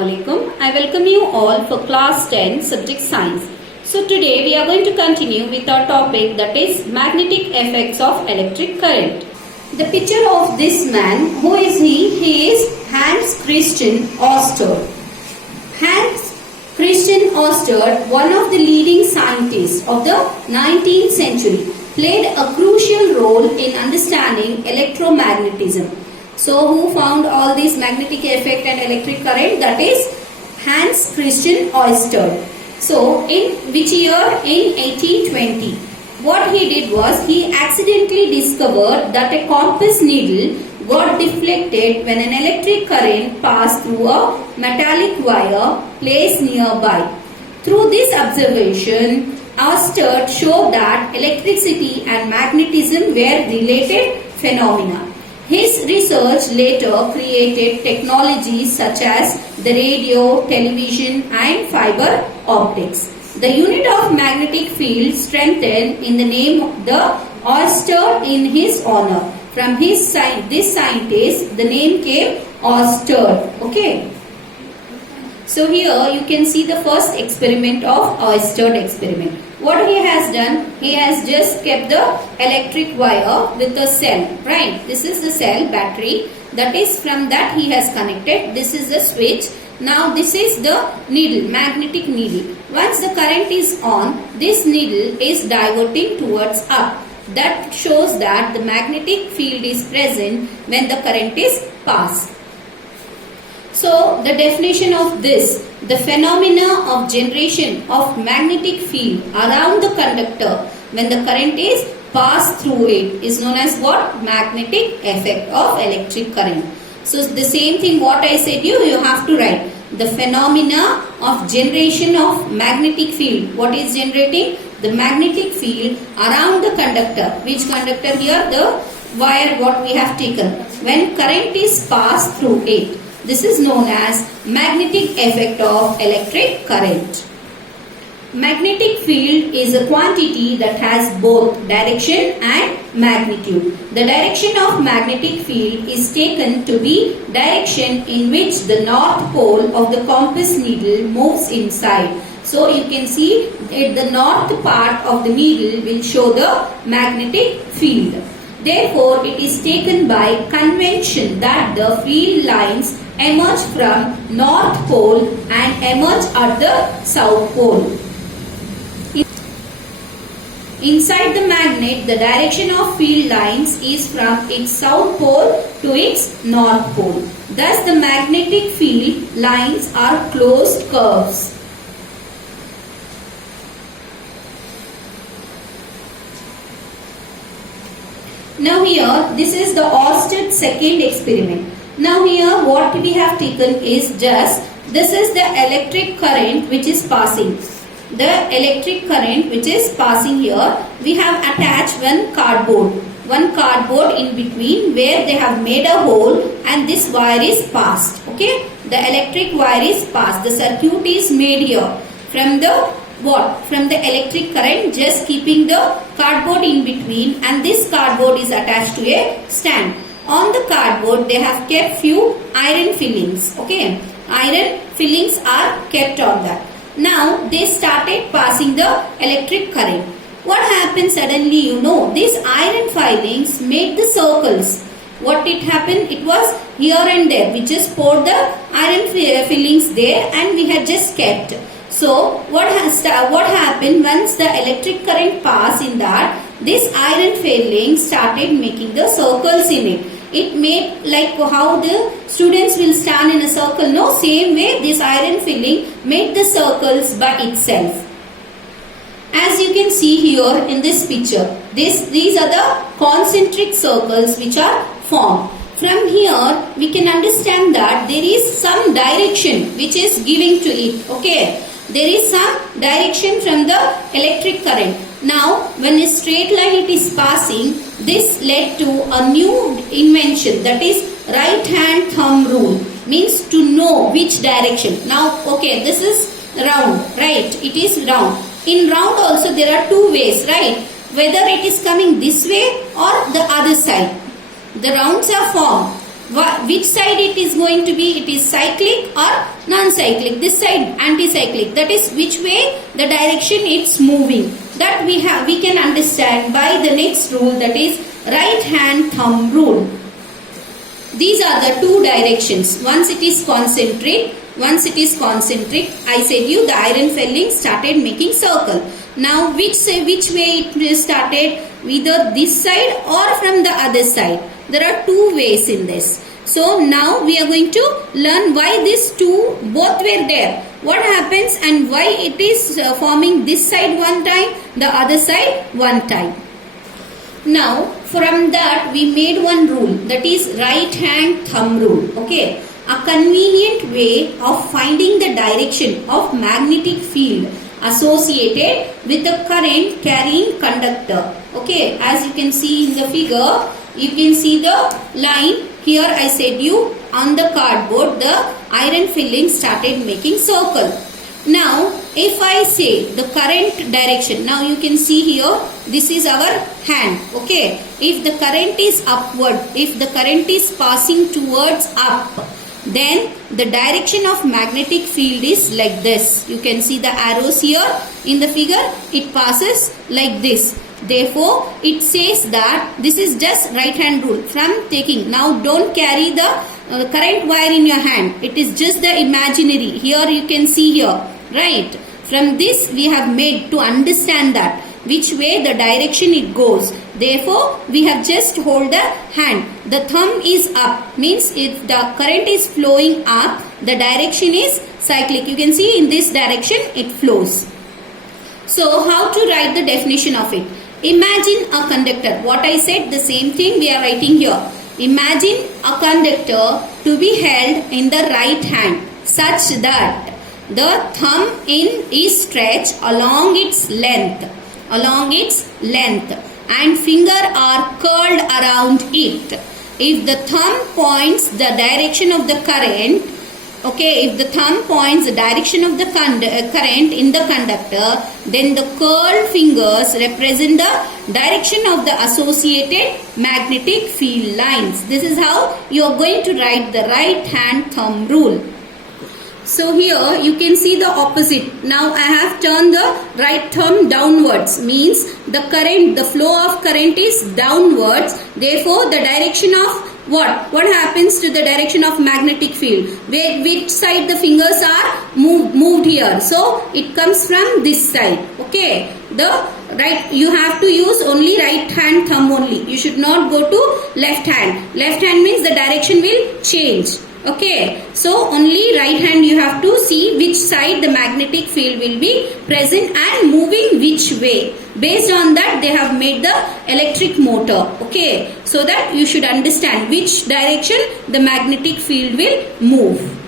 Assalamualaikum. I welcome you all for class 10 subject science. So today we are going to continue with our topic, that is magnetic effects of electric current. The picture of this man, who is he? He is Hans Christian Ørsted. Hans Christian Ørsted, one of the leading scientists of the 19th century, played a crucial role in understanding electromagnetism. So who found all these magnetic effect and electric current? That is Hans Christian Ørsted. So in which year? In 1820. What he did was, he accidentally discovered that a compass needle got deflected when an electric current passed through a metallic wire placed nearby. Through this observation, Ørsted showed that electricity and magnetism were related phenomena. His research later created technologies such as the radio, television and fiber optics. The unit of magnetic field strengthened in the name of the Ørsted in his honor. From this scientist, the name came Ørsted. Okay. So here you can see the first experiment of Ørsted experiment. What he has done, he has just kept the electric wire with a cell, right? This is the cell battery, that is from that he has connected. This is the switch. Now this is the needle, magnetic needle. Once the current is on, this needle is diverting towards up. That shows that the magnetic field is present when the current is passed. So the definition of this, the phenomena of generation of magnetic field around the conductor when the current is passed through it is known as what? Magnetic effect of electric current. So the same thing what I said you have to write. The phenomena of generation of magnetic field. What is generating? The magnetic field around the conductor. Which conductor here? The wire what we have taken. When current is passed through it. This is known as magnetic effect of electric current. Magnetic field is a quantity that has both direction and magnitude. The direction of magnetic field is taken to be direction in which the north pole of the compass needle moves inside. So you can see at the north part of the needle will show the magnetic field. Therefore, it is taken by convention that the field lines emerge from north pole and emerge at the south pole. Inside the magnet, the direction of field lines is from its south pole to its north pole. Thus, the magnetic field lines are closed curves. Now here, this is the Ørsted second experiment. Now here, what we have taken is just, this is the electric current which is passing. The electric current which is passing here, we have attached one cardboard in between where they have made a hole and this wire is passed. Okay, the electric wire is passed. The circuit is made here from the what? From the electric current, just keeping the cardboard in between, and this cardboard is attached to a stand. On the cardboard they have kept few iron fillings. Okay, iron fillings are kept on that. Now they started passing the electric current. What happened suddenly? You know, these iron filings made the circles. What it happened? It was here and there. We just poured the iron fillings there and we had just kept. So what happened once the electric current passed in that, this iron filling started making the circles in it. It made like how the students will stand in a circle. No, same way this iron filling made the circles by itself. As you can see here in this picture, these are the concentric circles which are formed. From here we can understand that there is some direction which is giving to it. Okay, there is some direction from the electric current. Now when a straight line it is passing, this led to a new invention, that is right hand thumb rule. Means to know which direction. Now okay, this is round, right? It is round. In round also there are two ways, right? Whether it is coming this way or the other side. The rounds are formed. which side it is going to be? It is cyclic or non-cyclic. This side anti-cyclic. That is which way the direction it's moving. That we can understand by the next rule, that is right hand thumb rule. These are the two directions. Once it is concentric, I said you the iron filling started making circle. Now which way it started? Either this side or from the other side. There are two ways in this. So now we are going to learn why these two both were there. What happens and why it is forming this side one time, the other side one time. Now from that we made one rule, that is right hand thumb rule. Okay, a convenient way of finding the direction of magnetic field associated with the current carrying conductor. Okay, as you can see in the figure, you can see the line here. I said you on the cardboard the iron filling started making circle. Now if I say the current direction, now you can see here this is our hand. Okay, if the current is upward, if the current is passing towards up, then the direction of magnetic field is like this. You can see the arrows here in the figure. It passes like this. Therefore it says that this is just right hand rule from taking. Now don't carry the current wire in your hand. It is just the imaginary. Here you can see here, right? From this we have made to understand that which way the direction it goes. Therefore we have just hold the hand. The thumb is up, means if the current is flowing up, the direction is cyclic. You can see in this direction it flows. So how to write the definition of it? Imagine a conductor. What I said, the same thing we are writing here. Imagine a conductor to be held in the right hand such that the thumb is stretched along its length, and finger are curled around it. If the thumb points the direction of the current, okay, if the thumb points the direction of the current in the conductor, then the curled fingers represent the direction of the associated magnetic field lines. This is how you are going to write the right hand thumb rule. So here you can see the opposite. Now I have turned the right thumb downwards, means the current, the flow of current is downwards. Therefore the direction of what happens to the direction of magnetic field? Which side the fingers are moved here? So it comes from this side. Okay, the right, you have to use only right hand thumb only. You should not go to left hand. Left hand means the direction will change. Okay, so only right hand you have to see which side the magnetic field will be present and moving which way. Based on that they have made the electric motor. Okay, so that you should understand which direction the magnetic field will move.